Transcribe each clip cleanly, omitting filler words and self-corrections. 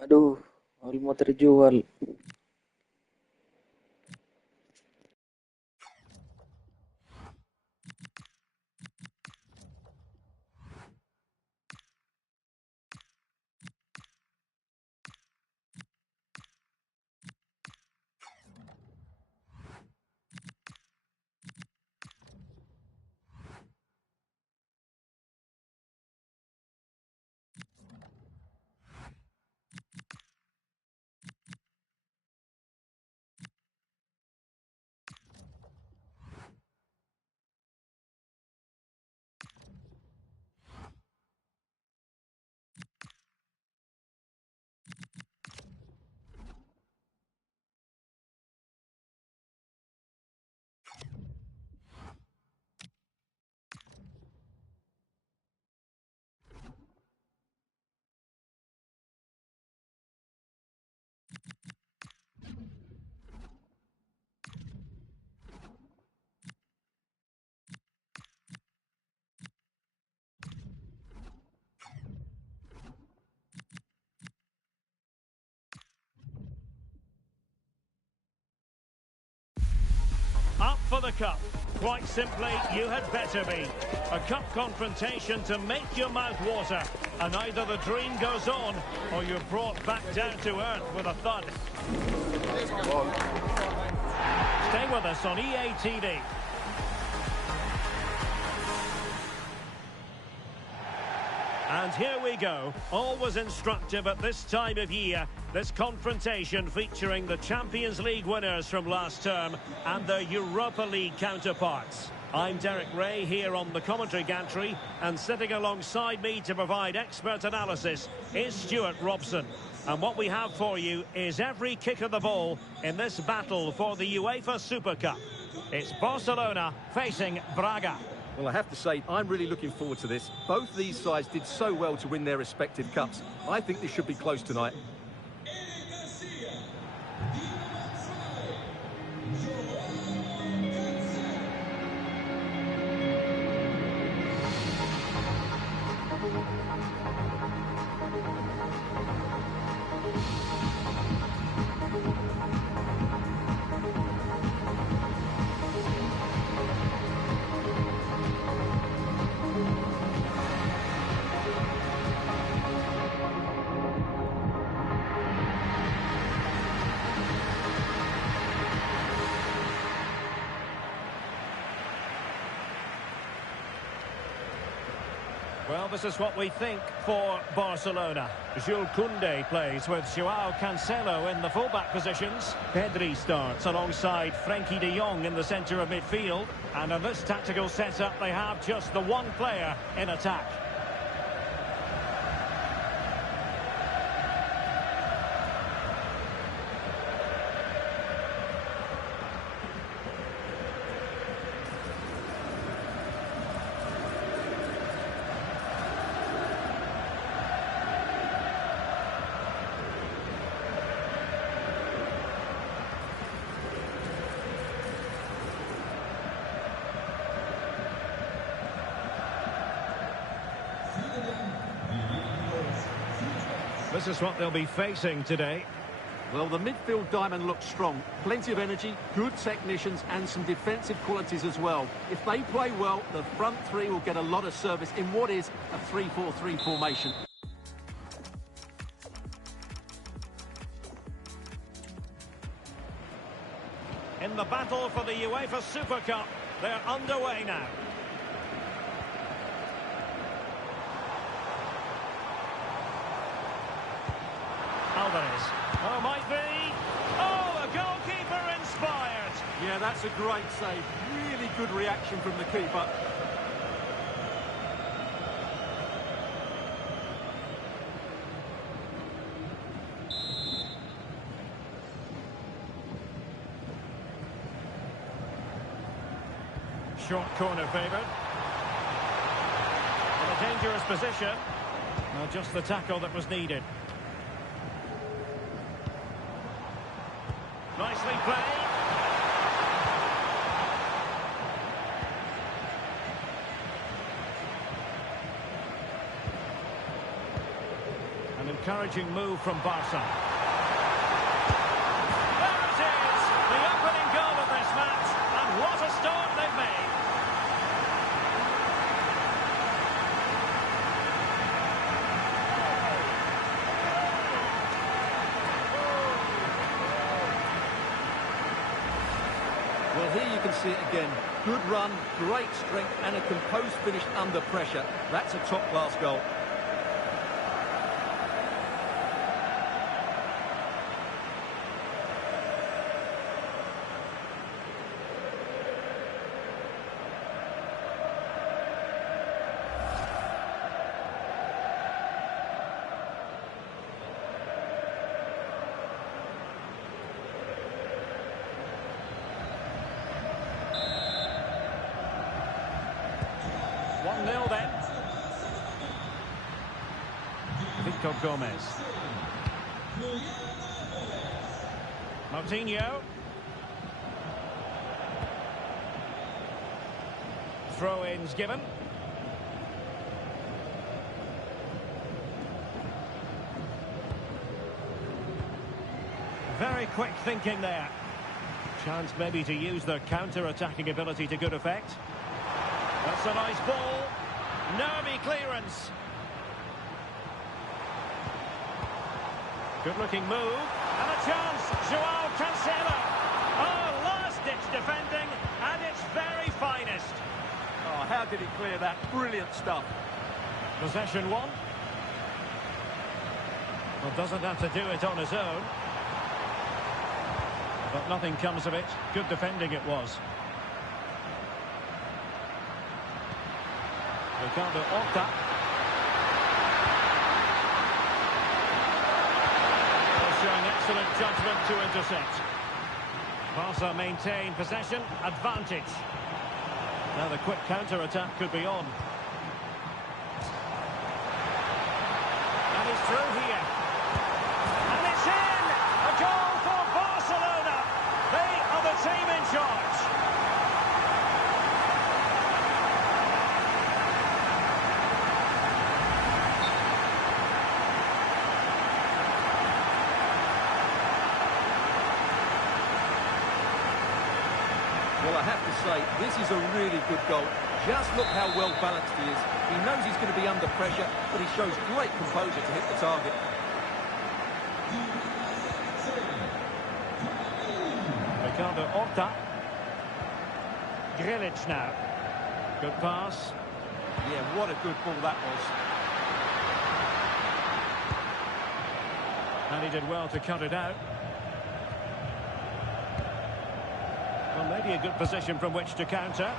Aduh, Oli mau terjual. Up for the cup. Quite simply, you had better be. A cup confrontation to make your mouth water. And either the dream goes on, or you're brought back down to earth with a thud. Stay with us on EA TV. And here we go. Always instructive at this time of year. This confrontation featuring the Champions League winners from last term and their Europa League counterparts. I'm Derek Ray here on the commentary gantry, and sitting alongside me to provide expert analysis is Stuart Robson. And what we have for you is every kick of the ball in this battle for the UEFA Super Cup. It's Barcelona facing Braga. Well, I have to say, I'm really looking forward to this. Both these sides did so well to win their respective cups. I think this should be close tonight. Well, this is what we think for Barcelona. Jules Koundé plays with Joao Cancelo in the fullback positions. Pedri starts alongside Frenkie de Jong in the centre of midfield. And in this tactical setup, they have just the one player in attack. This is what they'll be facing today. Well, the midfield diamond looks strong. Plenty of energy, good technicians and some defensive qualities as well. If they play well, the front three will get a lot of service in what is a 3-4-3 formation. In the battle for the UEFA Super Cup, they're underway now. Alvarez. Oh, might be. Oh, the goalkeeper inspired. Yeah, that's a great save. Really good reaction from the keeper. Short corner favoured. In a dangerous position. Well, just the tackle that was needed. Nicely played. An encouraging move from Barca. There it is! The opening goal of this match, and what a start they've made! Well, here you can see it again. Good run, great strength, and a composed finish under pressure. That's a top-class goal. Nil then. Victor Gomez. Moutinho. Throw-ins given. Very quick thinking there. Chance maybe to use their counter-attacking ability to good effect. That's a nice ball. Nervy clearance. Good-looking move. And a chance. Joao Cancelo. Oh, last-ditch defending. And its very finest. Oh, how did he clear that? Brilliant stuff. Possession one. Well, doesn't have to do it on his own. But nothing comes of it. Good defending it was. Ricardo Horta. Showing excellent judgment to intercept. Barca maintain possession, advantage. Now the quick counter-attack could be on. And it's through here. And it's in! A goal for Barcelona! They are the team in charge. Well, I have to say, this is a really good goal. Just look how well balanced he is. He knows he's going to be under pressure, but he shows great composure to hit the target. Ricardo Horta. Grilic now. Good pass. Yeah, what a good ball that was. And he did well to cut it out. Well, maybe a good position from which to counter.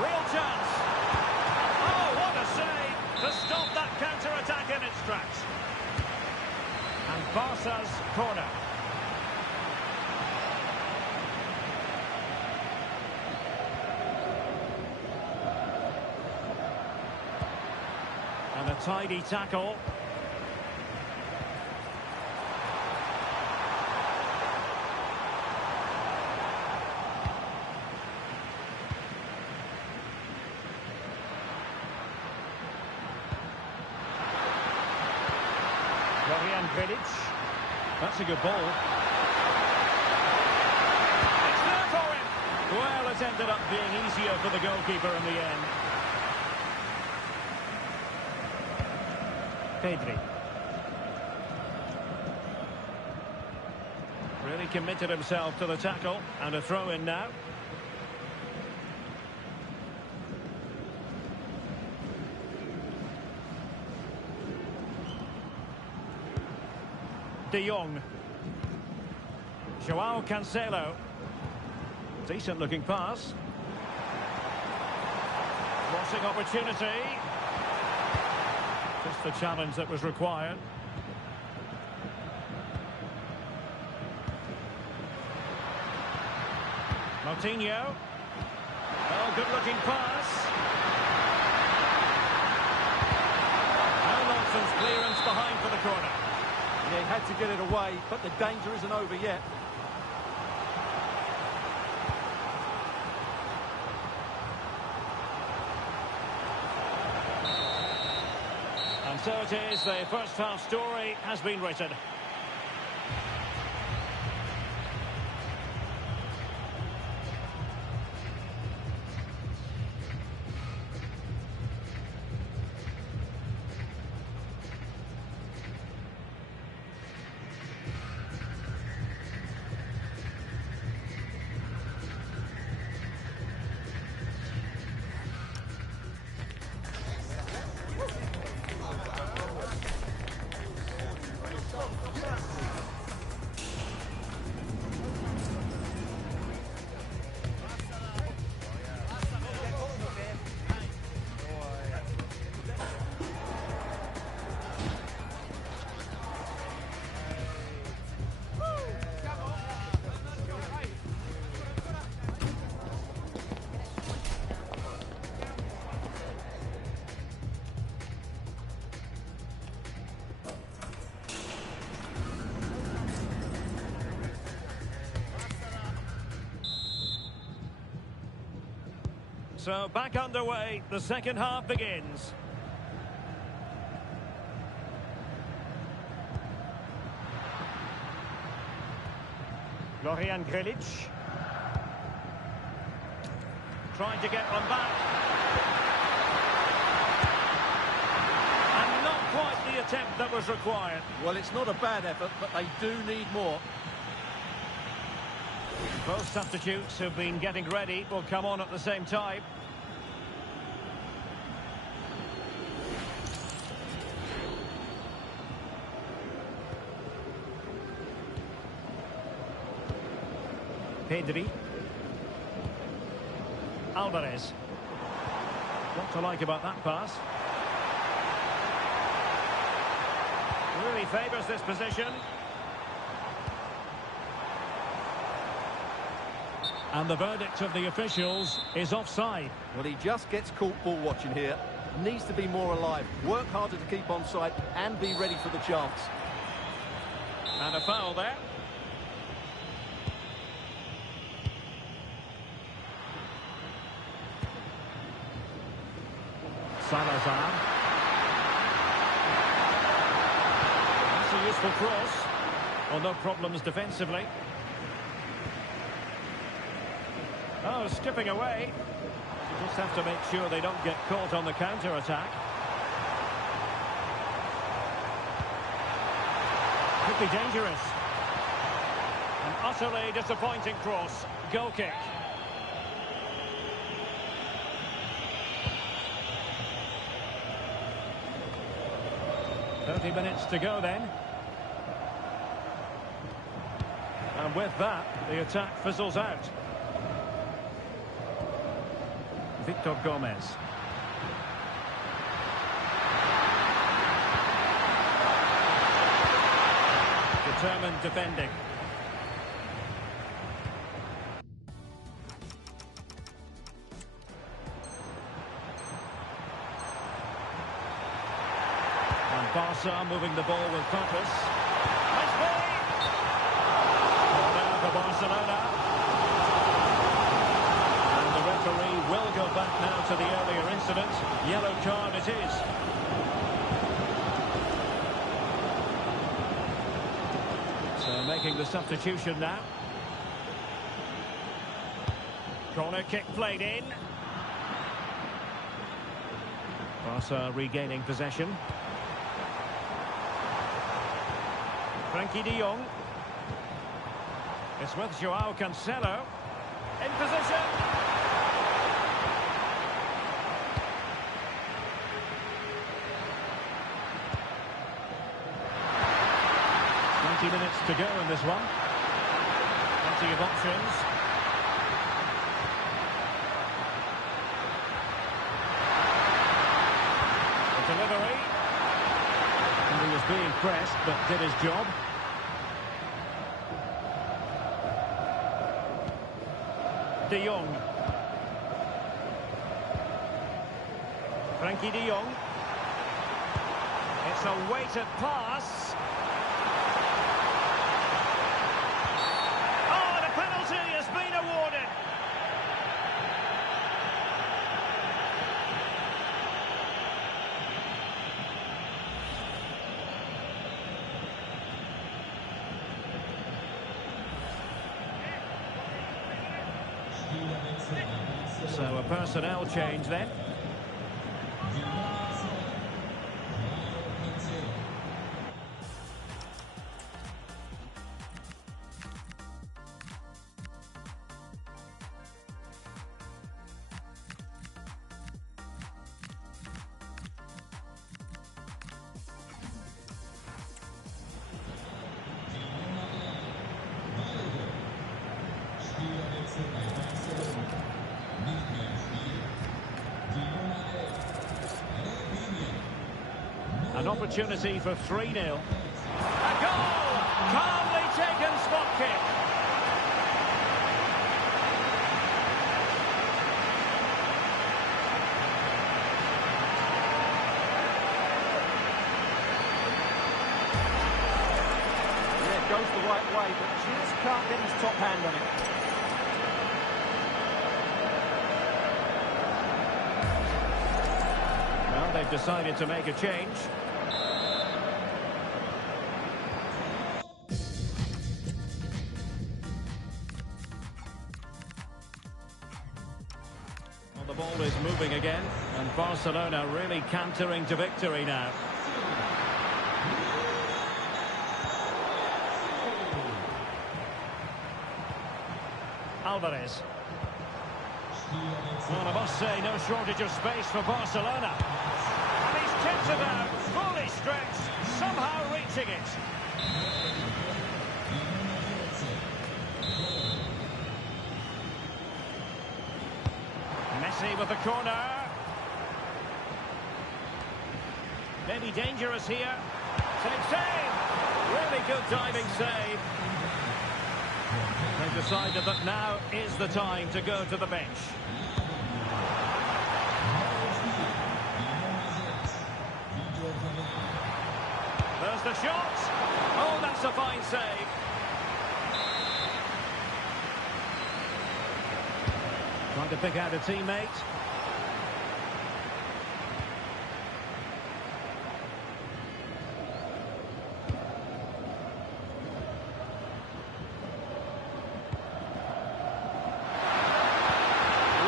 Real chance. Oh, what a save to stop that counter-attack in its tracks. And Barca's corner. And a tidy tackle. That's a good ball. It's there for him. Well, it's ended up being easier for the goalkeeper in the end. Pedri. Really committed himself to the tackle. And a throw-in now. De Jong. Joao Cancelo. Decent looking pass. Crossing opportunity. Just the challenge that was required. Moutinho. Oh, good looking pass. No nonsense clearance behind for the corner. Yeah, he had to get it away, but the danger isn't over yet. so it is, the first half story has been written. So back underway, the second half begins. Florian Grilic. Trying to get one back. And not quite the attempt that was required. Well, it's not a bad effort, but they do need more. Both substitutes who've been getting ready will come on at the same time. Pedri. Alvarez. What to like about that pass? Really favours this position. And the verdict of the officials is offside. Well, he just gets caught ball watching here. Needs to be more alive, work harder to keep onside and be ready for the chance. And a foul there. Salazar. That's a useful cross. Well, no problems defensively. Oh, skipping away. You just have to make sure they don't get caught on the counter-attack. Could be dangerous. An utterly disappointing cross. Goal kick. Minutes to go then. And with that, the attack fizzles out. Victor Gomez. Determined defending. And Barca moving the ball with purpose. Must be! Now for Barcelona. Referee will go back now to the earlier incident. Yellow card it is. So making the substitution now. Corner kick played in. Barca regaining possession. Frankie de Jong. It's with Joao Cancelo. In position. 20 minutes to go in this one. Plenty of options. The delivery. And he was being pressed, but did his job. De Jong. Frankie de Jong. It's a weighted pass. So a personnel change then. An opportunity for 3-0. A goal! Calmly taken spot kick. Yeah, it goes the right way, but just can't get his top hand on it. Well, they've decided to make a change. Well, the ball is moving again, and Barcelona really cantering to victory now. Alvarez. Well, I must say, no shortage of space for Barcelona. And he's tipped it out, fully stretched, somehow reaching it. Messi with the corner. Maybe dangerous here. Takes aim. Really good diving save. They've decided that now is the time to go to the bench. There's the shot. Oh, that's a fine save. Trying to pick out a teammate.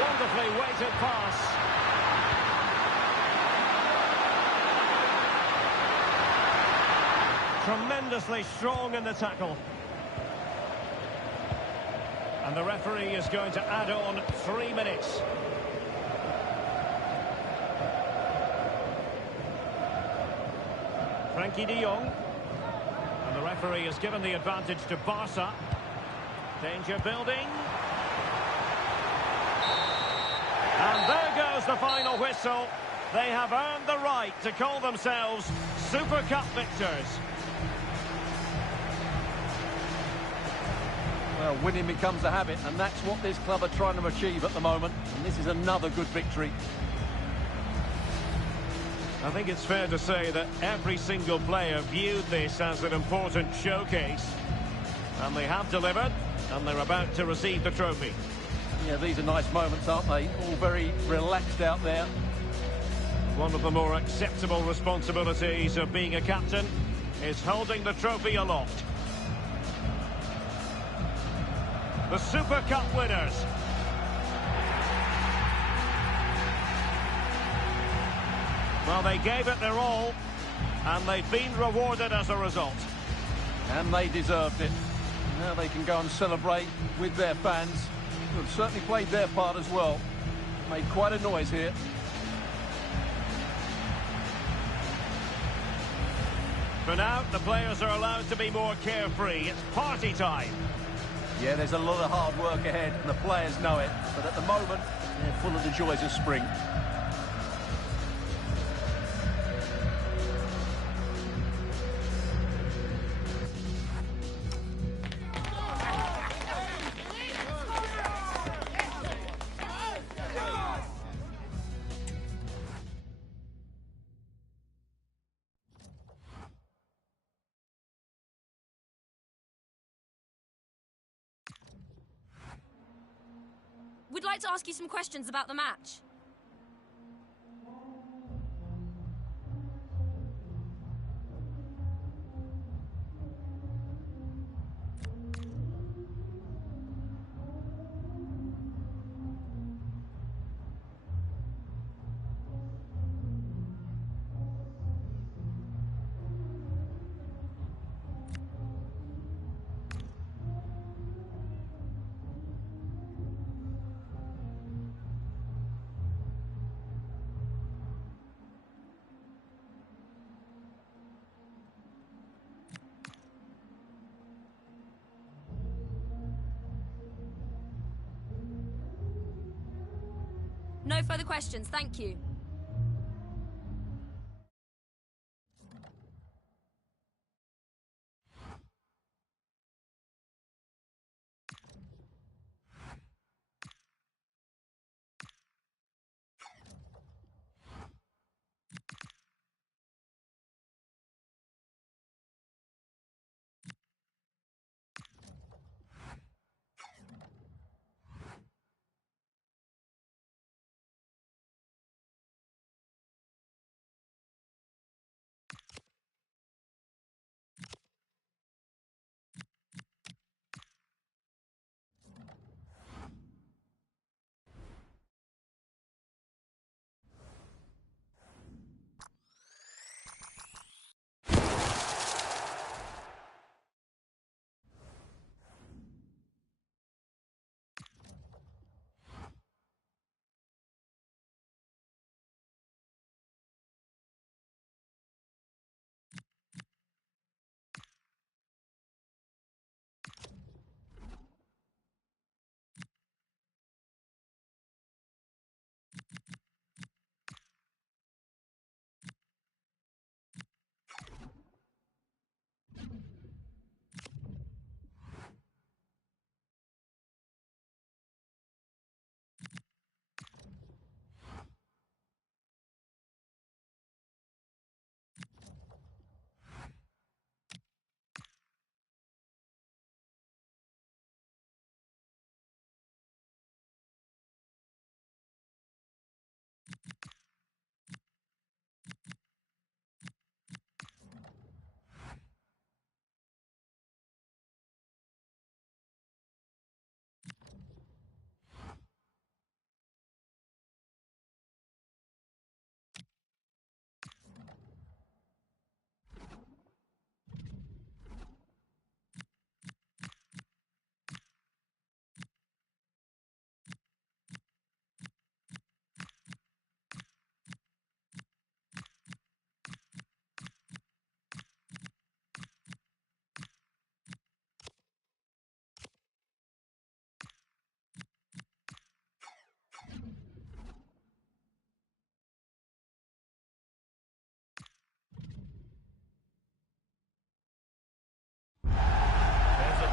Wonderfully weighted pass. Tremendously strong in the tackle. And the referee is going to add on 3 minutes. Frankie de Jong. And the referee has given the advantage to Barca. Danger building. And there goes the final whistle. They have earned the right to call themselves Super Cup victors. Well, winning becomes a habit, and that's what this club are trying to achieve at the moment. And this is another good victory. I think it's fair to say that every single player viewed this as an important showcase. And they have delivered, and they're about to receive the trophy. Yeah, these are nice moments, aren't they? All very relaxed out there. One of the more acceptable responsibilities of being a captain is holding the trophy aloft. The Super Cup winners. Well, they gave it their all, and they've been rewarded as a result. And they deserved it. Now they can go and celebrate with their fans, who have certainly played their part as well. Made quite a noise here. For now, the players are allowed to be more carefree. It's party time. Yeah, there's a lot of hard work ahead, and the players know it. But at the moment, they're full of the joys of spring. We'd like to ask you some questions about the match. No further questions, thank you.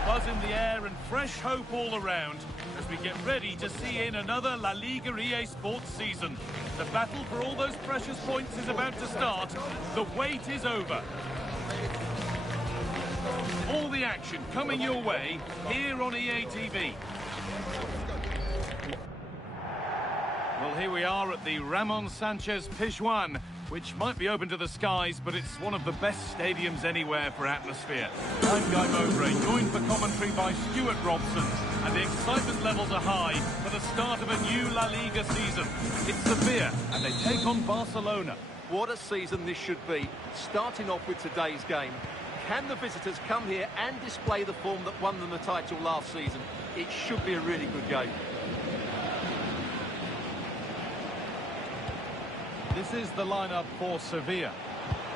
Buzz in the air and fresh hope all around as we get ready to see in another La Liga EA Sports season. The battle for all those precious points is about to start. The wait is over. All the action coming your way here on EA TV. Well, here we are at the Ramon Sanchez Pizjuan, which might be open to the skies, but it's one of the best stadiums anywhere for atmosphere. I'm Guy Mowbray, joined for commentary by Stuart Robson, and the excitement levels are high for the start of a new La Liga season. It's Sevilla, and they take on Barcelona. What a season this should be, starting off with today's game. Can the visitors come here and display the form that won them the title last season? It should be a really good game. This is the lineup for Sevilla.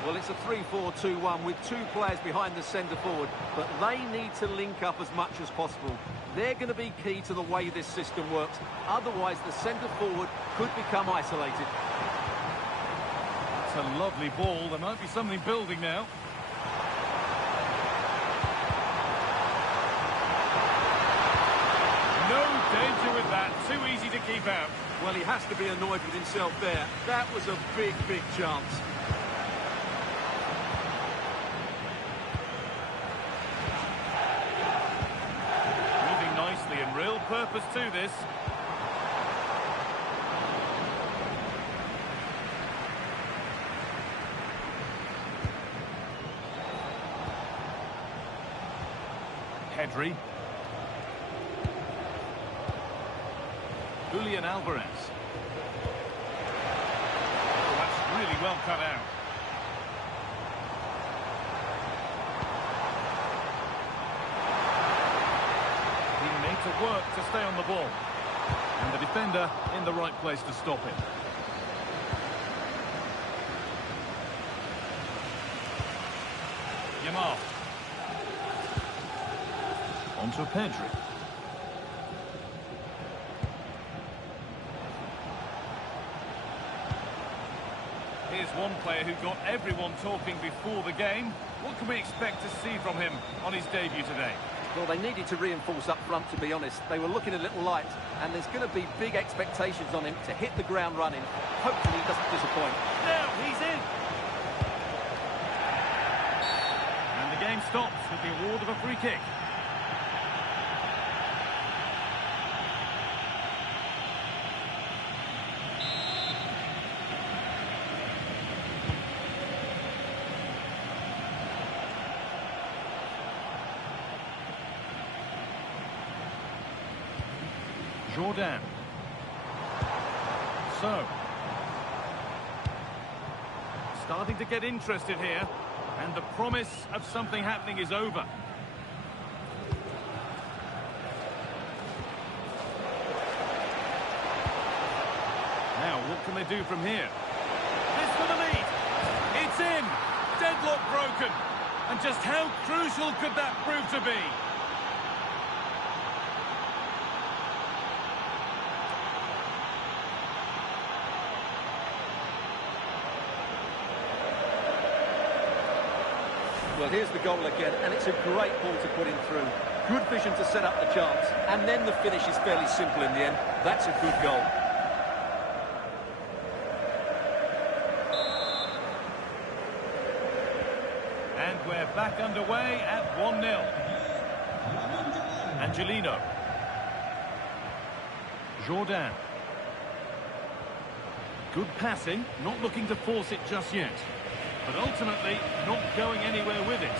Well, it's a 3-4-2-1 with two players behind the centre forward, but they need to link up as much as possible. They're going to be key to the way this system works. Otherwise, the centre forward could become isolated. It's a lovely ball. There might be something building now. No danger with that. Too easy to keep out. Well, he has to be annoyed with himself there. That was a big, big chance. Moving nicely and real purpose to this. Pedri. Julian Alvarez. Oh, that's really well cut out. He made to work to stay on the ball. And the defender in the right place to stop it. Yamal. On to Pedri. one player who got everyone talking before the game. What can we expect to see from him on his debut today? Well, they needed to reinforce up front, to be honest. They were looking a little light, and there's going to be big expectations on him to hit the ground running. Hopefully he doesn't disappoint. Now he's in. And the game stops with the award of a free kick. Jordan. So, starting to get interested here, and the promise of something happening is over. Now, what can they do from here? This for the lead. It's in. Deadlock broken. And just how crucial could that prove to be? Well, here's the goal again, and it's a great ball to put him through. Good vision to set up the chance, and then the finish is fairly simple in the end. That's a good goal. And we're back underway at 1-0. Angelino. Jordan. Good passing, not looking to force it just yet. But ultimately, not going anywhere with it.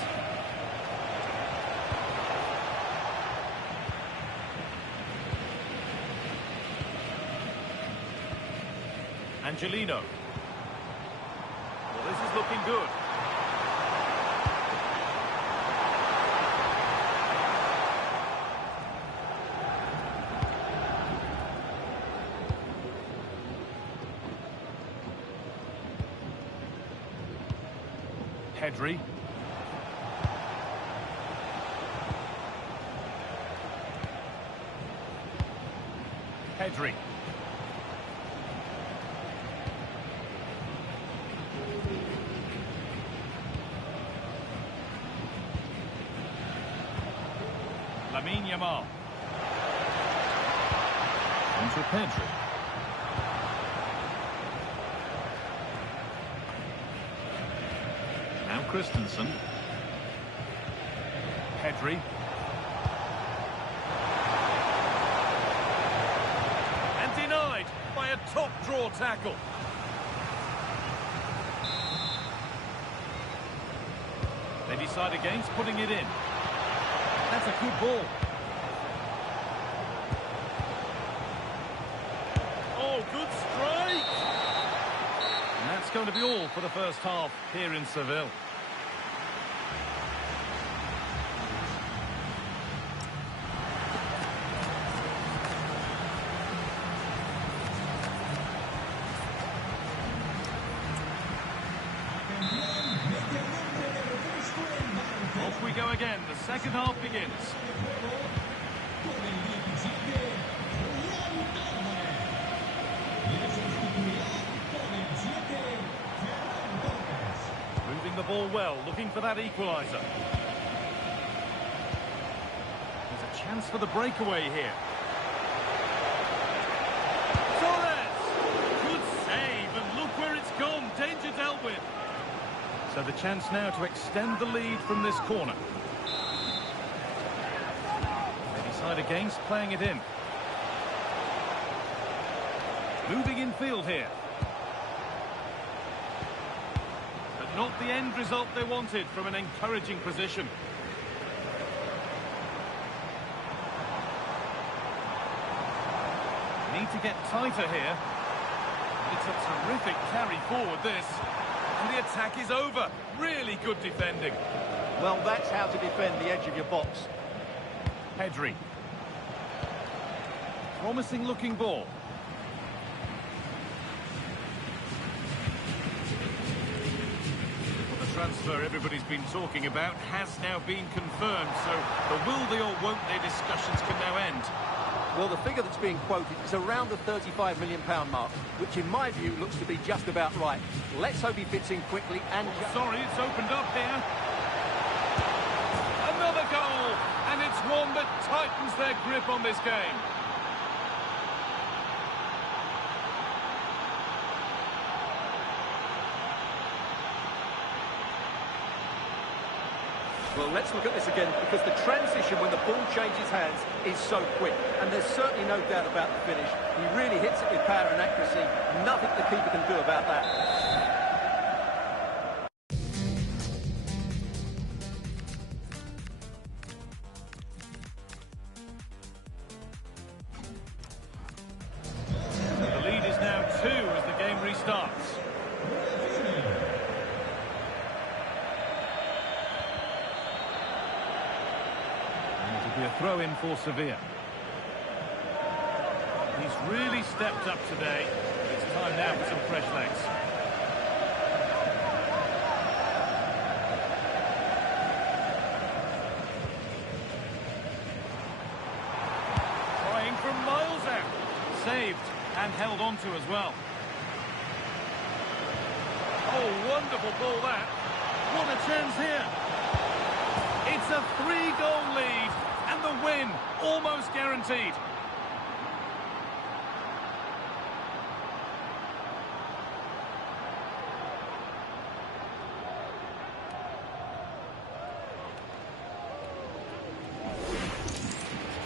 Angelino. Well, this is looking good. Pedri. Pedri. Lamine Yamal. Into Pedri. Now Christensen. Pedri. And denied by a top draw tackle. They decide against putting it in. That's a good ball. Oh, good strike! And that's going to be all for the first half here in Seville. Off we go again. The second half begins. Moving the ball well, looking for that equaliser. There's a chance for the breakaway here. Torres! Good save, and look where it's gone. Danger dealt with. So the chance now to extend the lead from this corner. They decide against playing it in. Moving in field here. But not the end result they wanted from an encouraging position. Need to get tighter here. It's a terrific carry forward, this. And the attack is over. Really good defending. Well, that's how to defend the edge of your box. Pedri. Promising looking ball. Well, the transfer everybody's been talking about has now been confirmed, so the will they or won't they discussions can now end. Well, the figure that's being quoted is around the £35 million mark, which in my view looks to be just about right. Let's hope he fits in quickly and... Sorry, it's opened up here. Another goal, and it's one that tightens their grip on this game. Well, let's look at this again, because the transition when the ball changes hands is so quick. And there's certainly no doubt about the finish. He really hits it with power and accuracy. Nothing the keeper can do about that. The lead is now 2 as the game restarts. Be a throw-in for Sevilla. He's really stepped up today. It's time now for some fresh legs. Trying from miles out. Saved and held on to as well. Oh, wonderful ball that. What a chance here. It's a 3-goal lead. And the win, almost guaranteed.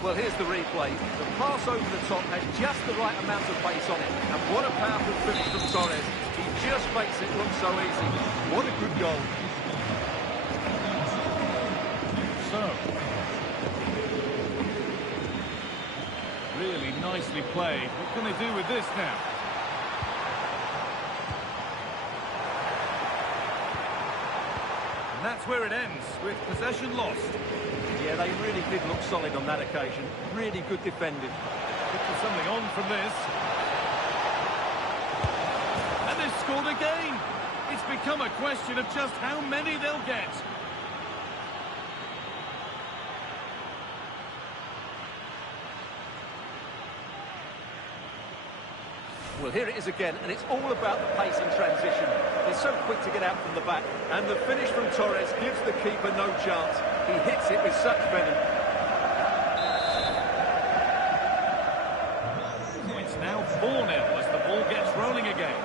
Well, here's the replay. The pass over the top has just the right amount of pace on it. And what a powerful finish from Torres. He just makes it look so easy. What a good goal. So, really nicely played. What can they do with this now? And that's where it ends, with possession lost. Yeah, they really did look solid on that occasion. Really good defending. Looking for something on from this. And they've scored again. It's become a question of just how many they'll get. Well, here it is again, and it's all about the pace in transition. They're so quick to get out from the back, and the finish from Torres gives the keeper no chance. He hits it with such venom. It's now 4-0 as the ball gets rolling again.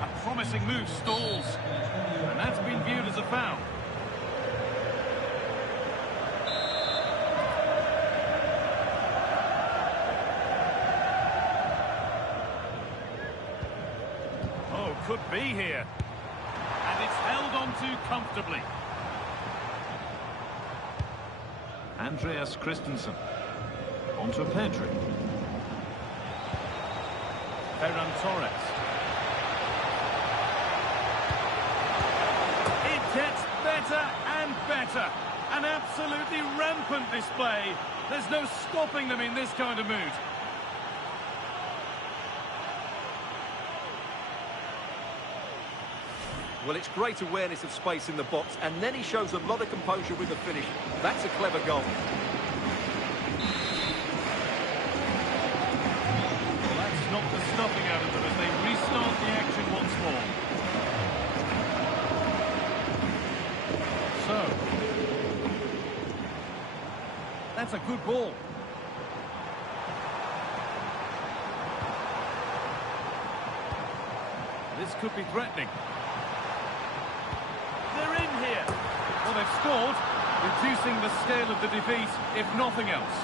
A promising move stalls, and that's been viewed as a foul. Could be here. And it's held on to comfortably. Andreas Christensen. On to Pedri. Ferran Torres. It gets better and better. An absolutely rampant display. There's no stopping them in this kind of mood. Well, it's great awareness of space in the box, and then he shows a lot of composure with the finish. That's a clever goal. Well, that's knocked the stuffing out of them as they restart the action once more. So, that's a good ball. This could be threatening. They're in here. Well, they've scored, reducing the scale of the defeat, if nothing else.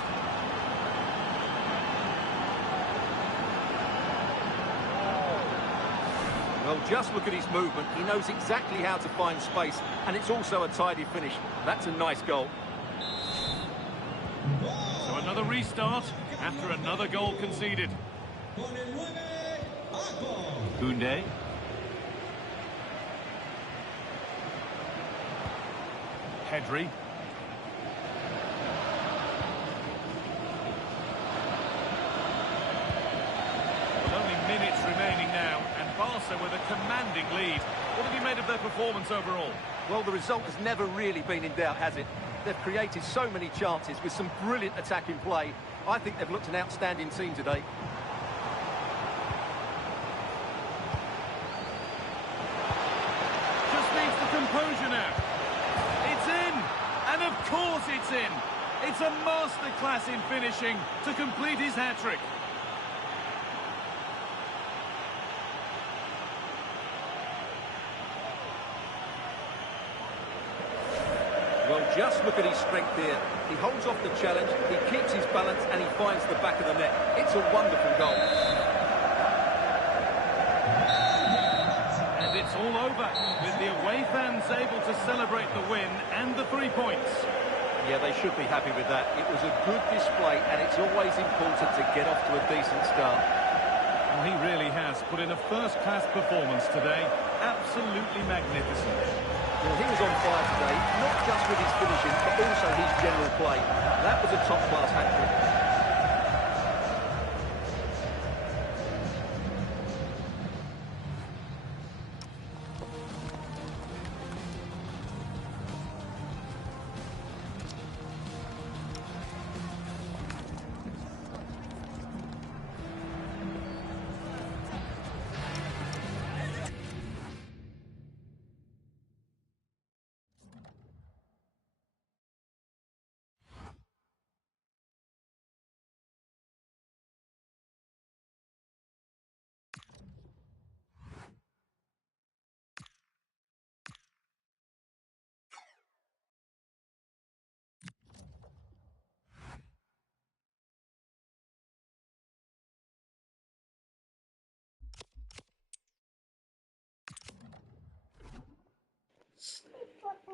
Well, just look at his movement. He knows exactly how to find space, and it's also a tidy finish. That's a nice goal. So another restart after another goal conceded. Koundé. Pedri. With only minutes remaining now, and Barca with a commanding lead. What have you made of their performance overall? Well, the result has never really been in doubt, has it? They've created so many chances with some brilliant attacking play. I think they've looked an outstanding team today. Just needs the composure now. It's in! And of course it's in! It's a masterclass in finishing to complete his hat-trick. Well, just look at his strength here. He holds off the challenge, he keeps his balance, and he finds the back of the net. It's a wonderful goal. And it's all over, with the away fans able to celebrate the win and the 3 points. Yeah, they should be happy with that. It was a good display, and it's always important to get off to a decent start. Well, he really has put in a first-class performance today. Absolutely magnificent. Well, he was on fire today, not just with his finishing, but also his general play. That was a top-class hat-trick.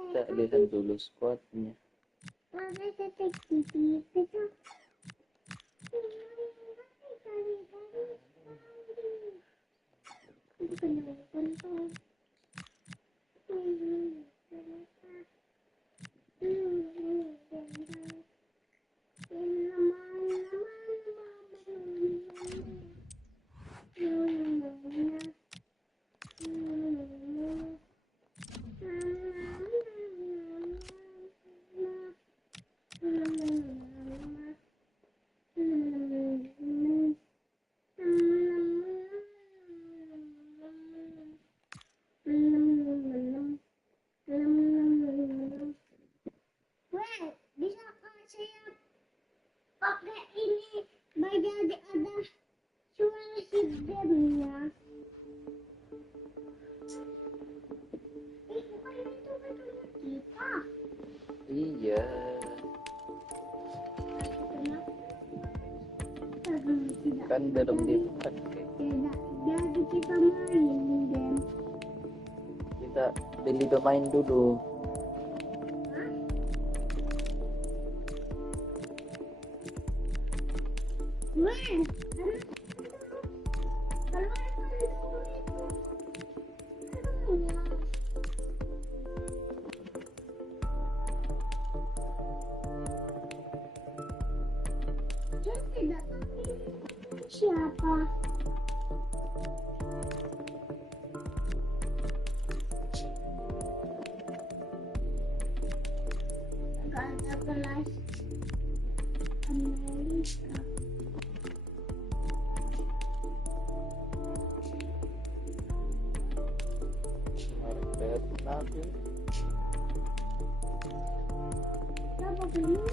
Tak lihat dulu squadnya. Pakai ini baju ada suara sidemnya. Bukan itu bajunya kita. Iya. Kan belum dipakai. Tidak, jadi kita main game. Kita beli pemain dulu. Siapa? Gak ada kelas Amerika. Market lagi. Kenapa belum?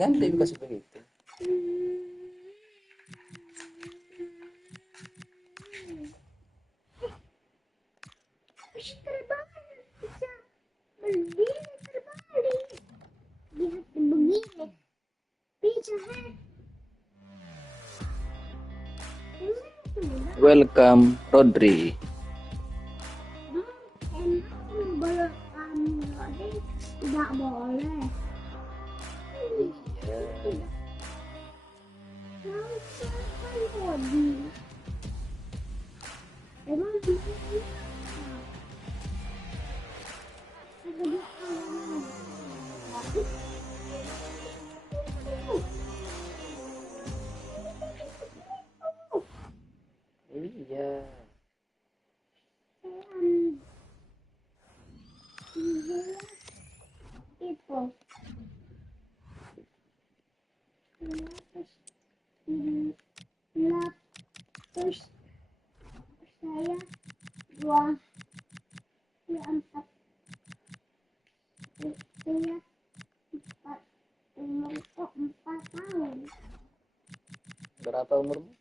Nanti kasih begitu. Bisa terbalik, bisa berdiri terbalik. Bisa begini. Bisa Welcome, Rodri. Enak belakang Rodri tidak boleh. Iya. Langsung kan Rodri. Emang dia Iya. itu terus saya dua ya empat saya empat tahun Berapa umurmu?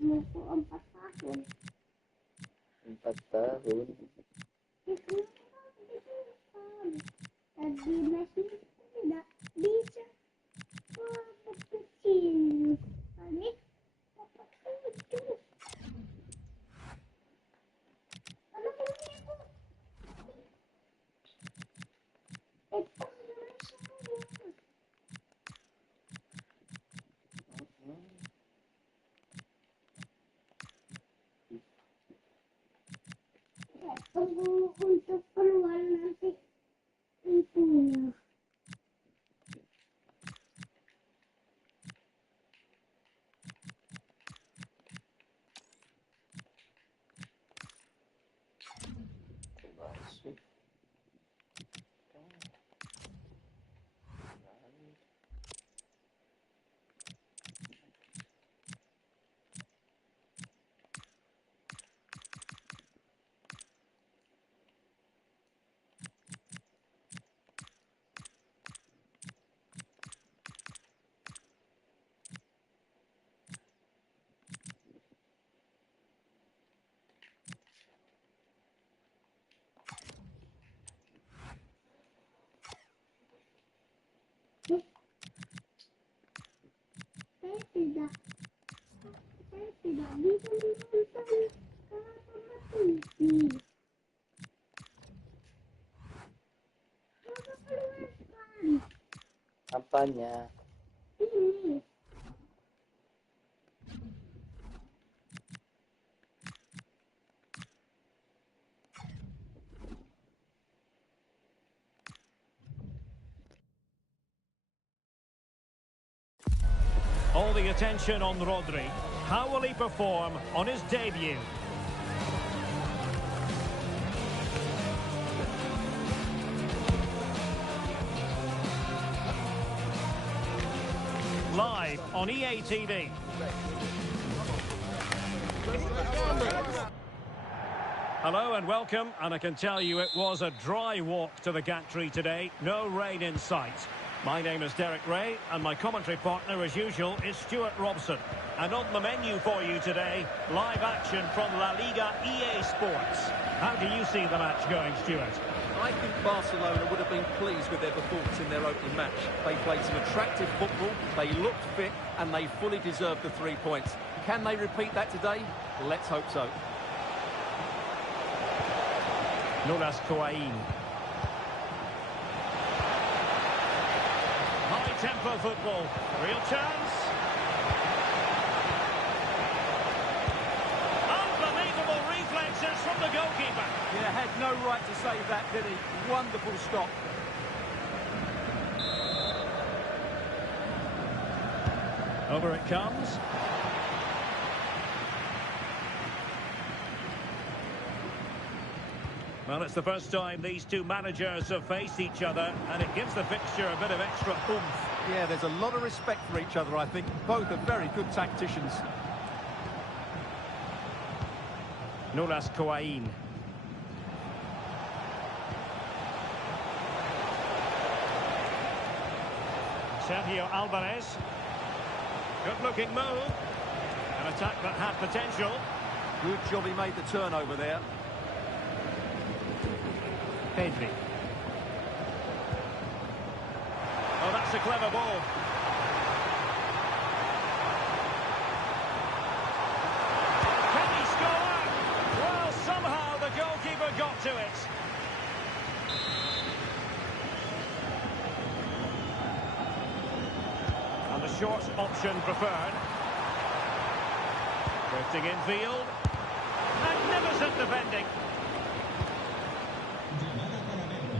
umurku 4 tahun 4 tahun. Tadi masih tidak bisa kecil tadi papa kecil anak ini itu tunggu untuk keluar nanti itunya. Masuk. Saya tidak bisa menonton karena TV. Maka keluarkan Apanya? ini. All the attention on Rodri. How will he perform on his debut? Live on EA TV. Hello and welcome, and I can tell you it was a dry walk to the gantry today. No rain in sight. My name is Derek Ray, and my commentary partner, as usual, is Stuart Robson. And on the menu for you today, live action from La Liga EA Sports. How do you see the match going, Stuart? I think Barcelona would have been pleased with their performance in their opening match. They played some attractive football, they looked fit, and they fully deserved the 3 points. Can they repeat that today? Let's hope so. Nulas Kouain. High-tempo football. Real chance. Unbelievable reflexes from the goalkeeper. Yeah, had no right to save that, did he? Wonderful stop. Over it comes. Well, it's the first time these two managers have faced each other, and it gives the fixture a bit of extra oomph. Yeah, there's a lot of respect for each other, I think. Both are very good tacticians. Nulas Kouain. Sergio Alvarez. Good-looking move. An attack that had potential. Good job he made the turnover there. Pedri. Oh, that's a clever ball. Can he score? Well, somehow the goalkeeper got to it. And the short option preferred. Drifting infield. Magnificent defending. Llamada para verlo.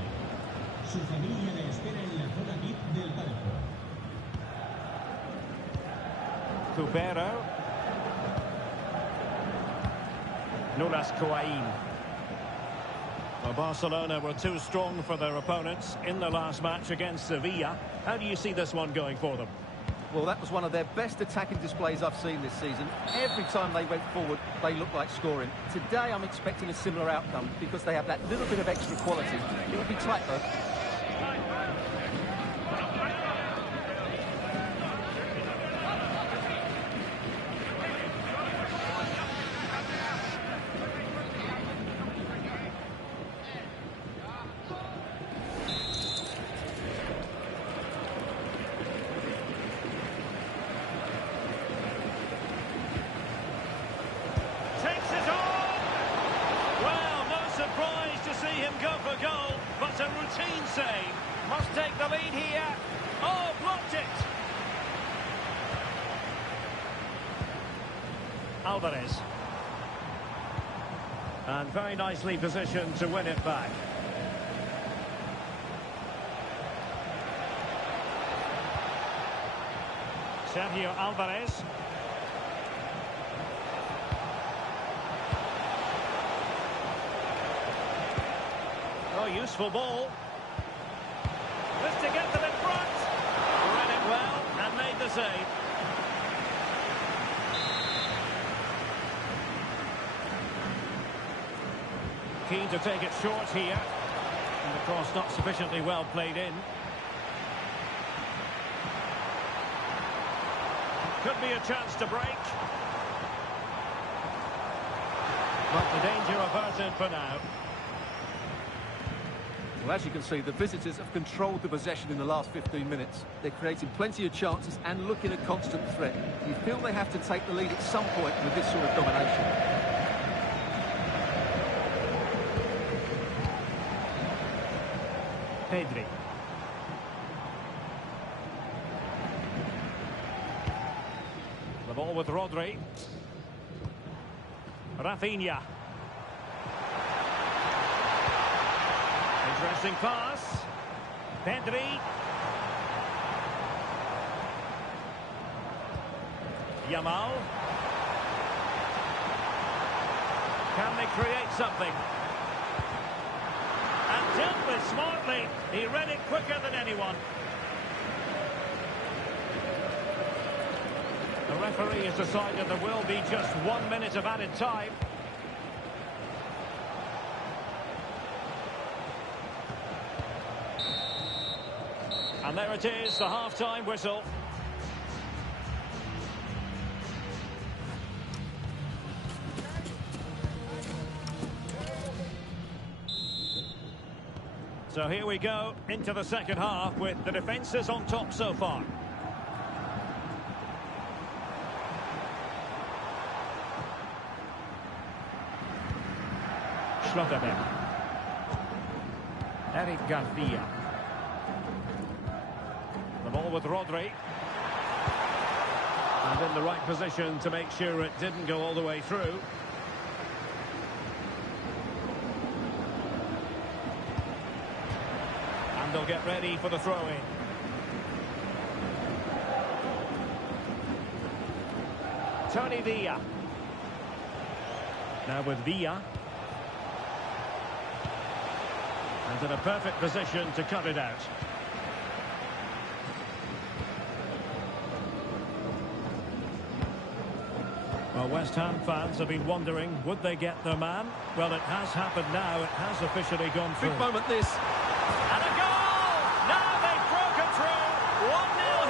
Su familia le espera en la zona VIP del palco. Cubero. Nulas Kouain. Well, Barcelona were too strong for their opponents in the last match against Sevilla. How do you see this one going for them? Well, that was one of their best attacking displays I've seen this season. Every time they went forward, they looked like scoring. Today, I'm expecting a similar outcome because they have that little bit of extra quality. It will be tight, though. A routine save. Must take the lead here. Oh, blocked it. Alvarez. And very nicely positioned to win it back. Sergio Alvarez. Oh, useful ball. This to get them in front. Read it well and made the save. Keen to take it short here. And the cross not sufficiently well played in. Could be a chance to break. But the danger averted for now. Well, as you can see, the visitors have controlled the possession in the last 15 minutes. They're creating plenty of chances and looking a constant threat. You feel they have to take the lead at some point with this sort of domination. Pedri. The ball with Rodri. Rafinha. Interesting pass. Pedri. Yamal. Can they create something? And dealt with smartly. He read it quicker than anyone. The referee has decided there will be just 1 minute of added time. And there it is, the half-time whistle. So here we go into the second half with the defences on top so far. Schlotterbeck. Eric Garcia. The ball with Rodri. And in the right position to make sure it didn't go all the way through. And they'll get ready for the throw-in. Tony Villa. Now with Villa. And in a perfect position to cut it out. Well, West Ham fans have been wondering, would they get their man? Well, it has happened now. It has officially gone through. Big moment this. And a goal! Now they've broken through. 1-0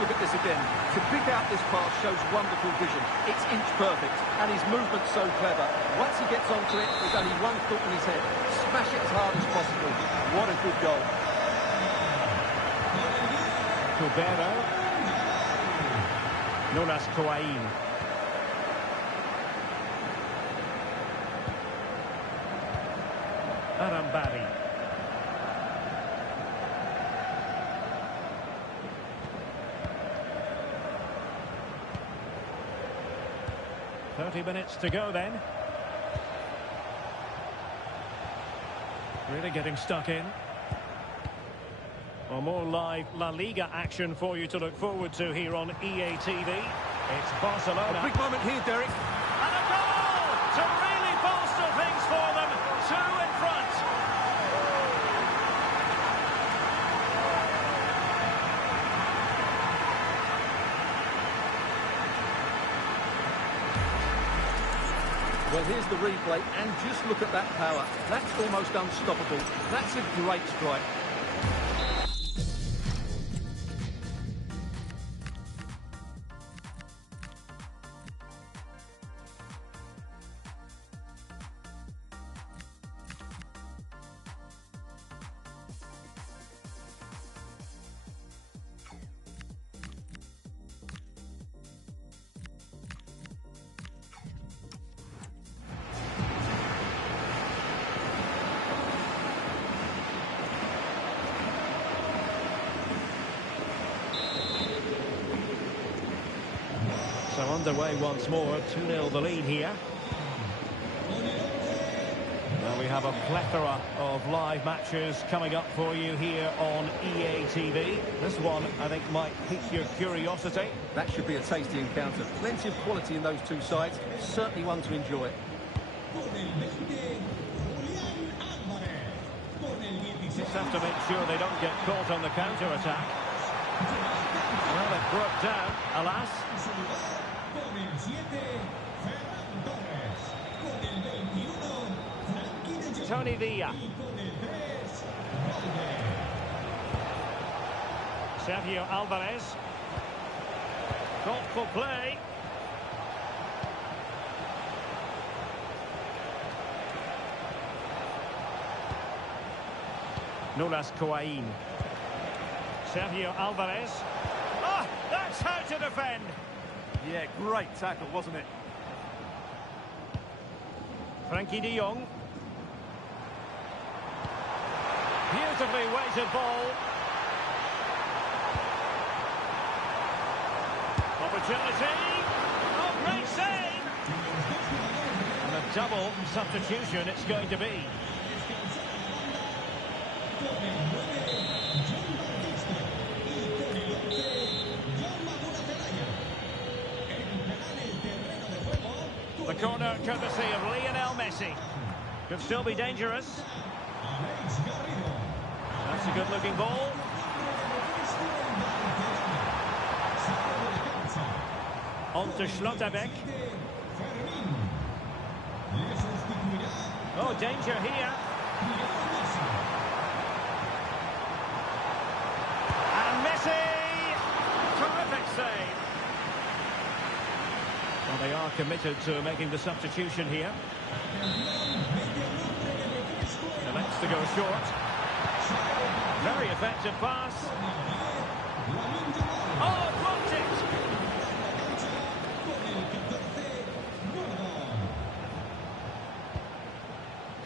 look at this again. To pick out this pass shows wonderful vision. It's inch perfect, and his movement's so clever. Once he gets onto it, there's only one thought in his head. Smash it as hard as possible. What a good goal. Cubero. Nunas Coain. Arambari. 30 minutes to go then. Really getting stuck in. Well, more live La Liga action for you to look forward to here on EA TV. It's Barcelona. A big moment here, Derek. And a goal to really bolster things for them. 2 in front. Well, here's the replay, and just look at that power. That's almost unstoppable. That's a great strike. So underway once more, 2-0 the lead here. Well, we have a plethora of live matches coming up for you here on EA TV. This one, I think, might pique your curiosity. That should be a tasty encounter. Plenty of quality in those two sides. Certainly one to enjoy. Just have to make sure they don't get caught on the counter-attack. Well, it broke down, alas. Tony Villa. Sergio Alvarez. Thoughtful play. Nunas Coain. Sergio Alvarez. Oh, that's how to defend. Yeah, great tackle, wasn't it? Frankie de Jong. Beautifully weighted ball. Opportunity. Oh, great save. And a double substitution it's going to be. The corner courtesy of Lionel Messi. Could still be dangerous. That's a good-looking ball. On to Schlotterbeck. Oh, danger here. And Messi! Terrific save. Well, they are committed to making the substitution here. Elects to go short. Very effective pass. Oh, blocked it!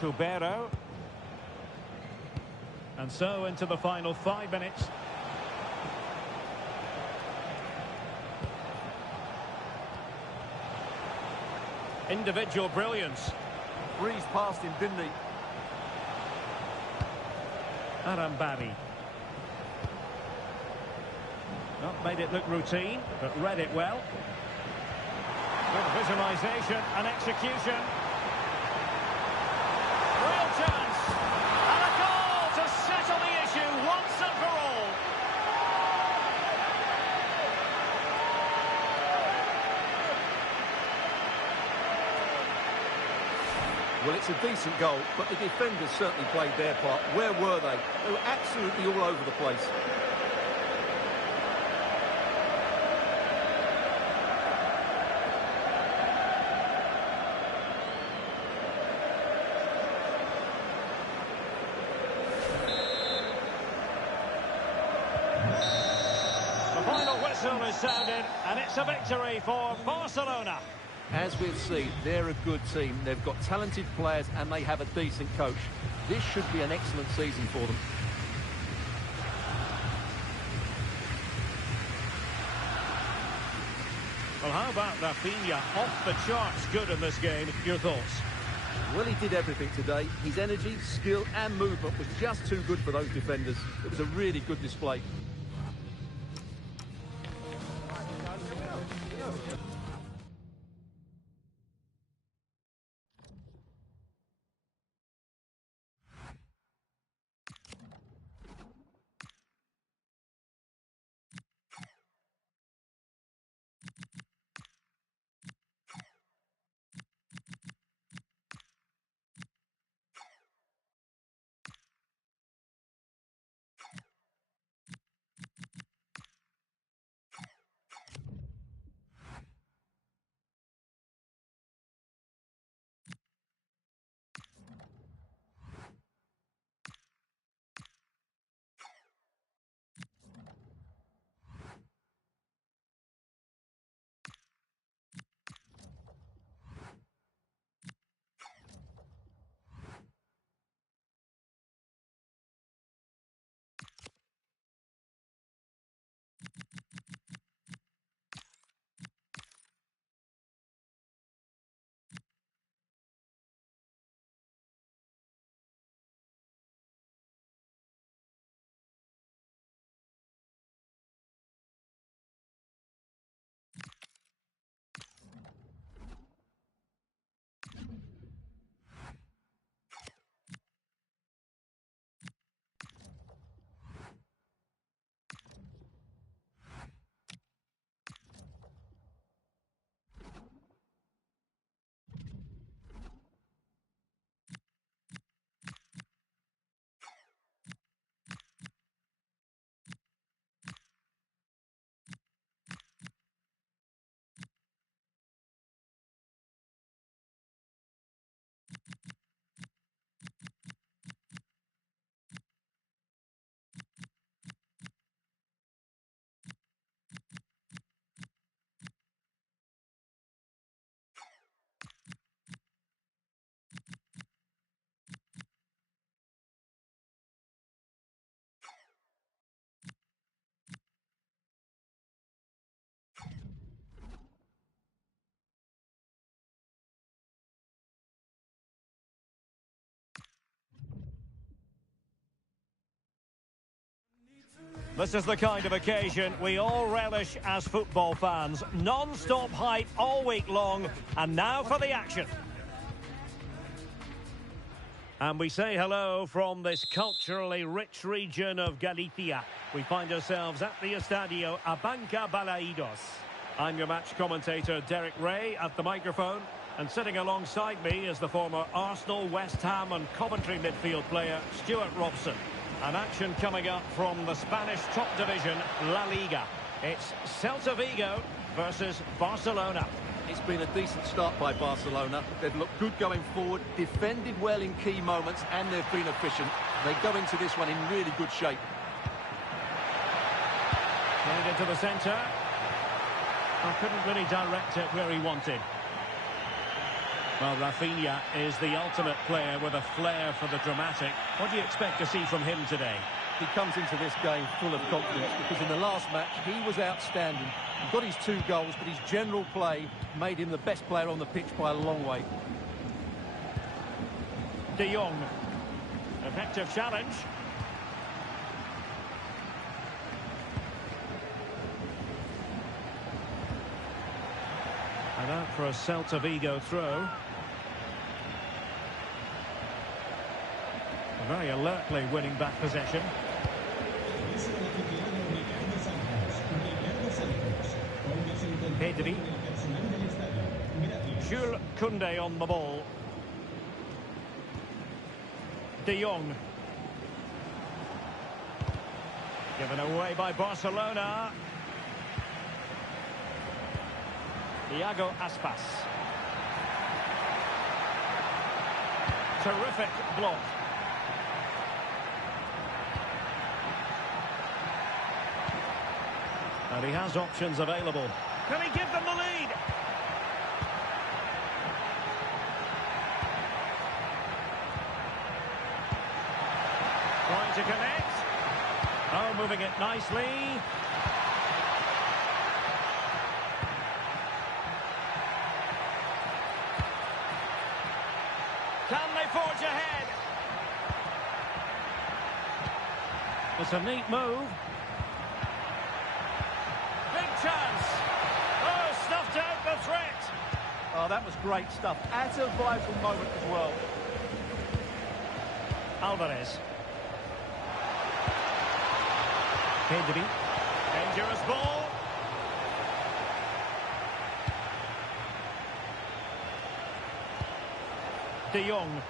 Cubero. And so into the final 5 minutes. Individual brilliance. Breezed past him, didn't he? Arambari. Not made it look routine, but read it well. Good visualization and execution. Real chance. And a goal to settle the issue once and for all. Well, it's a decent goal, but the defenders certainly played their part. Where were they? They were absolutely all over the place. whistle is sounded, and it's a victory for Barcelona. As we've seen, they're a good team. They've got talented players and they have a decent coach. This should be an excellent season for them. Well, how about Rafinha? Off the charts good in this game. Your thoughts? Well, he did everything today. His energy, skill and movement was just too good for those defenders. It was a really good display. This is the kind of occasion we all relish as football fans. Non-stop hype all week long, and now for the action. And we say hello from this culturally rich region of Galicia. We find ourselves at the Estadio Abanca Balaidos. I'm your match commentator, Derek Ray, at the microphone. And sitting alongside me is the former Arsenal, West Ham and Coventry midfield player, Stuart Robson. An action coming up from the Spanish top division, La Liga. It's Celta Vigo versus Barcelona. It's been a decent start by Barcelona. They've looked good going forward, defended well in key moments, and they've been efficient. They go into this one in really good shape. Played into the centre. Well, couldn't really direct it where he wanted. Well, Rafinha is the ultimate player with a flair for the dramatic. What do you expect to see from him today? He comes into this game full of confidence because in the last match he was outstanding. He got his 2 goals, but his general play made him the best player on the pitch by a long way. De Jong. Effective challenge. And out for a Celta Vigo throw. Very alertly winning back possession. Pedri. Jules Koundé on the ball. De Jong. Given away by Barcelona. Iago Aspas. Terrific block. And he has options available. Can he give them the lead? Trying to connect. Oh, moving it nicely. Can they forge ahead? It's a neat move. Big chance. Oh, snuffed out the threat. Oh, that was great stuff. At a vital moment as well. Alvarez. Pedri. Dangerous ball. De Jong.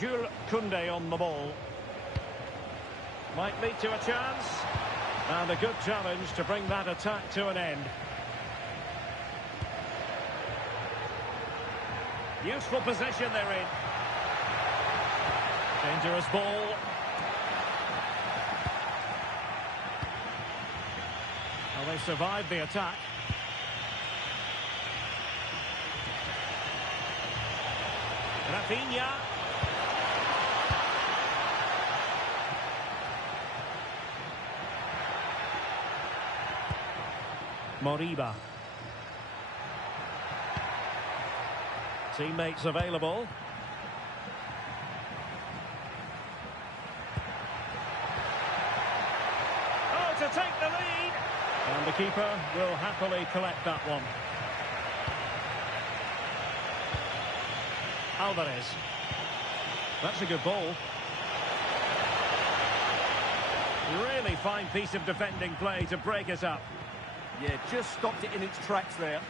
Jules Koundé on the ball. Might lead to a chance. And a good challenge to bring that attack to an end. Useful position they're in. Dangerous ball. Well, they survived the attack. Rafinha. Moriba. Teammates available. Oh, to take the lead. And the keeper will happily collect that one. Alvarez. That's a good ball. Really fine piece of defending play to break it up. Yeah, just stopped it in its tracks there.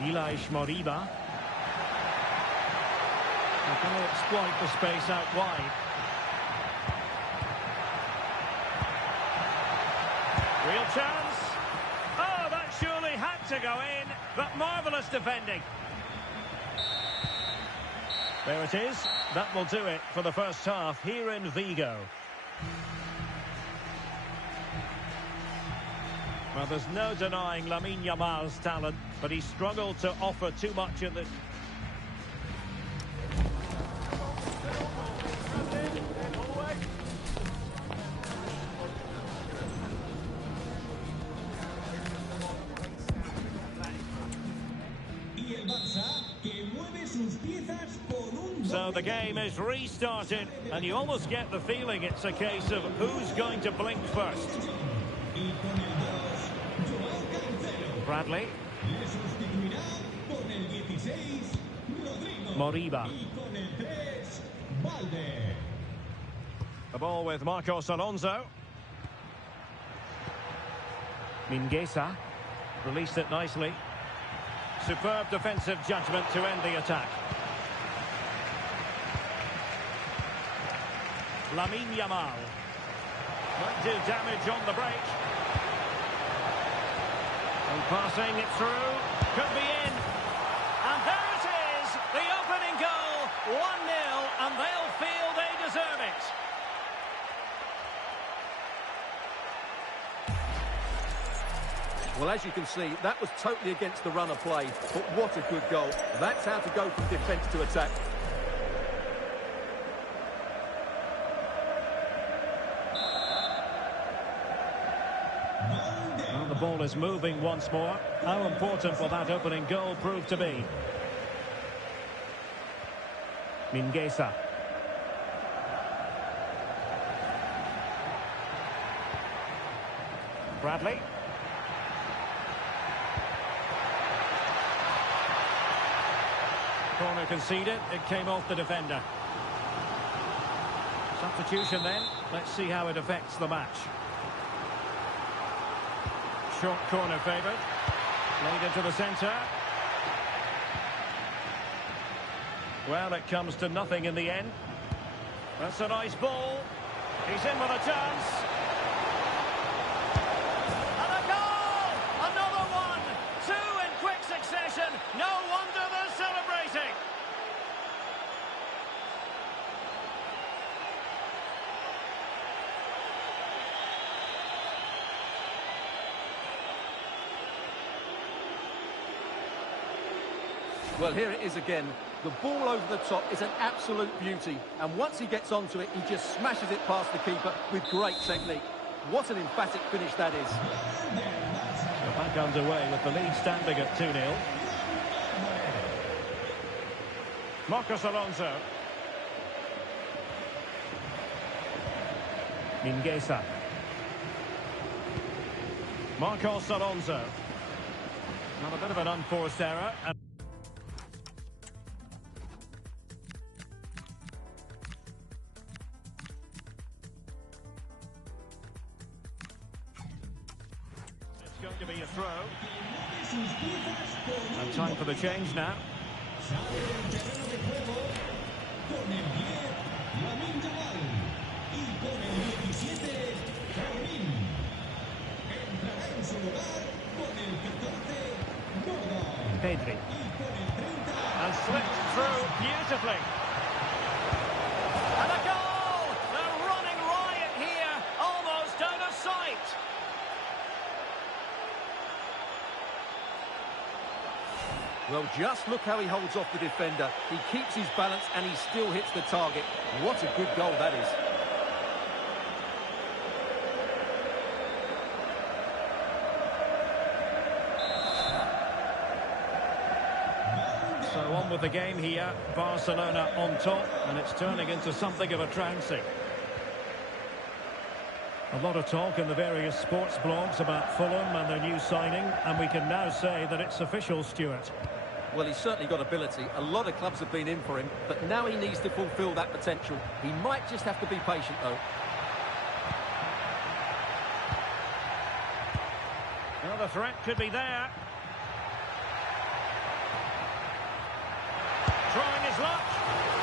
Elias Moriba. They're going to exploit the space out wide. Real chance. Oh, that surely had to go in, but marvellous defending. There it is. That will do it for the first half here in Vigo. Well, there's no denying Lamine Yamal's talent, but he struggled to offer too much in the... So the game is restarted, and you almost get the feeling it's a case of who's going to blink first. Bradley. Moriba. The ball with Marcos Alonso. Mingueza. Released it nicely. Superb defensive judgment to end the attack. Lamine Yamal. Might do damage on the break. And passing it through. Could be in. And there it is. The opening goal. 1-0. And they'll feel they deserve it. Well, as you can see, that was totally against the run of play. But what a good goal. That's how to go from defence to attack. Well, the ball is moving once more. How important will that opening goal prove to be? Mingueza. Bradley. Corner conceded. It came off the defender. Substitution then. Let's see how it affects the match. Short corner favoured. Played into the centre. Well, it comes to nothing in the end. That's a nice ball. He's in with a chance. And a goal! Another one! Two in quick succession. No wonder they're celebrating. Well, here it is again. The ball over the top is an absolute beauty. And once he gets onto it, he just smashes it past the keeper with great technique. What an emphatic finish that is. So back underway with the lead standing at 2-0. Marcos Alonso. Mingueza. Marcos Alonso. Not a bit of an unforced error. Going to be a throw. And time for the change now. Pedri. And slipped through beautifully. And a goal! They're running riot here, almost out of sight. Well, just look how he holds off the defender. He keeps his balance and he still hits the target. What a good goal that is. So on with the game here. Barcelona on top, and it's turning into something of a trouncing. A lot of talk in the various sports blogs about Fulham and their new signing, and we can now say that it's official, Stuart. Well, he's certainly got ability. A lot of clubs have been in for him, but now he needs to fulfil that potential. He might just have to be patient, though. Well, the threat could be there. Trying his luck.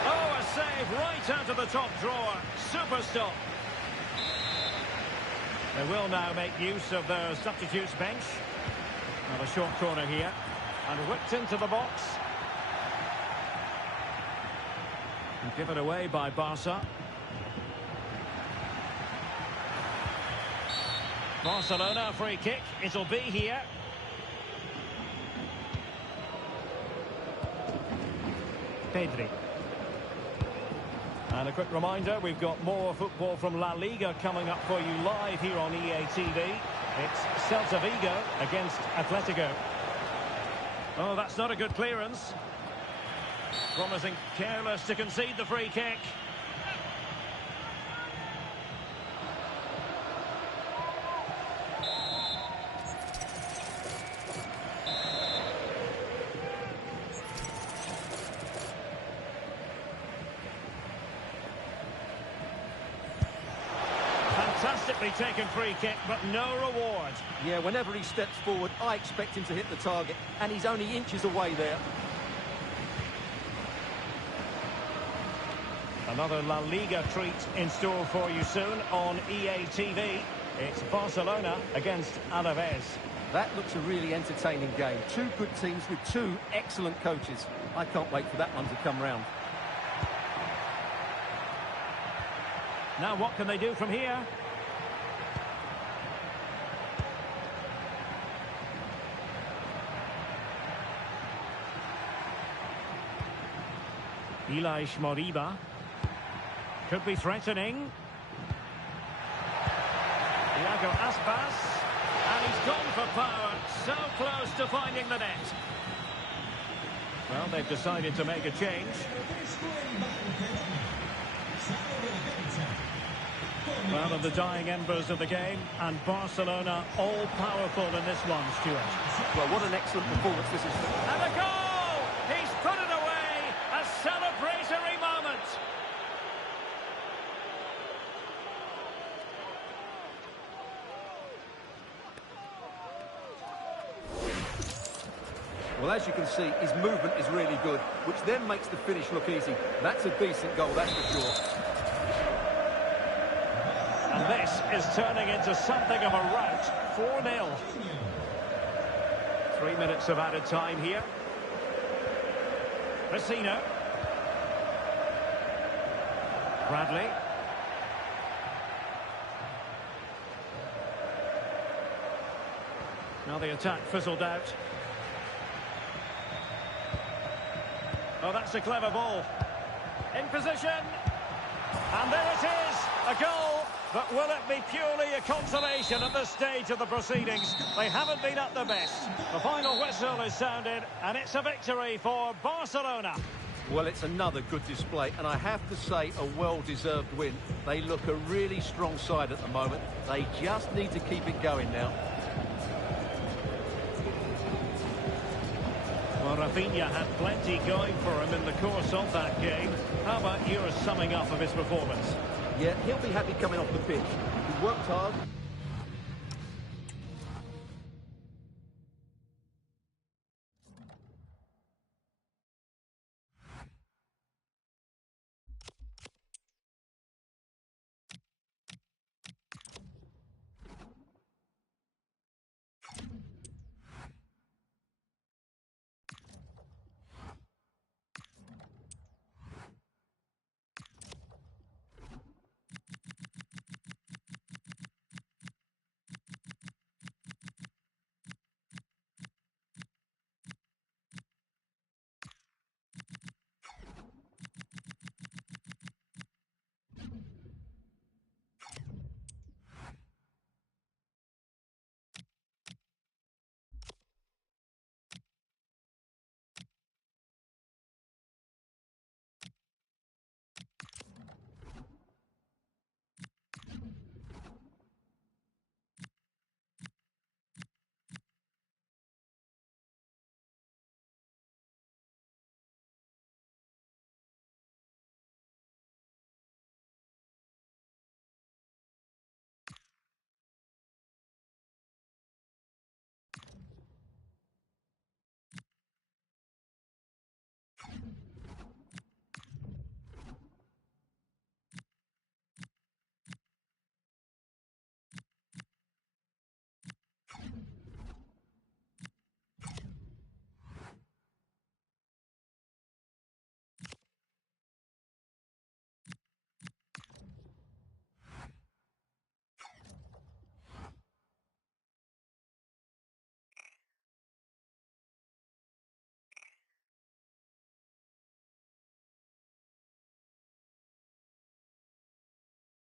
Oh, a save right out of the top drawer. Super stop. They will now make use of their substitutes bench. Well, a short corner here. And whipped into the box. And given away by Barca. Barcelona free kick. It'll be here. Pedri. And a quick reminder, we've got more football from La Liga coming up for you live here on EA TV. It's Celta Vigo against Atletico. Oh, that's not a good clearance. Promising careless to concede the free kick. Fantastically taken free kick, but no reward. Yeah, whenever he steps forward, I expect him to hit the target, and he's only inches away there. Another La Liga treat in store for you soon on EA TV. It's Barcelona against Alaves. That looks a really entertaining game. Two good teams with two excellent coaches. I can't wait for that one to come round. Now what can they do from here? Elias Moriba. Could be threatening. Iago Aspas. And he's gone for power. So close to finding the net. Well, they've decided to make a change. Well, of the dying embers of the game, and Barcelona all-powerful in this one, Stuart. Well, what an excellent performance this is. And a goal! He's put it away! A celebratory moment! Well, as you can see, his movement is really good, which then makes the finish look easy. That's a decent goal, that's for sure. This is turning into something of a rout. 4-0. 3 minutes of added time here. Vecino. Bradley. Now the attack fizzled out. Oh, that's a clever ball. In position. And there it is. A goal. But will it be purely a consolation at this stage of the proceedings? They haven't been at their best. The final whistle is sounded, and it's a victory for Barcelona. Well, it's another good display, and I have to say a well-deserved win. They look a really strong side at the moment. They just need to keep it going now. Well, Rafinha had plenty going for him in the course of that game. How about your summing up of his performance? Yeah, he'll be happy coming off the pitch. He worked hard.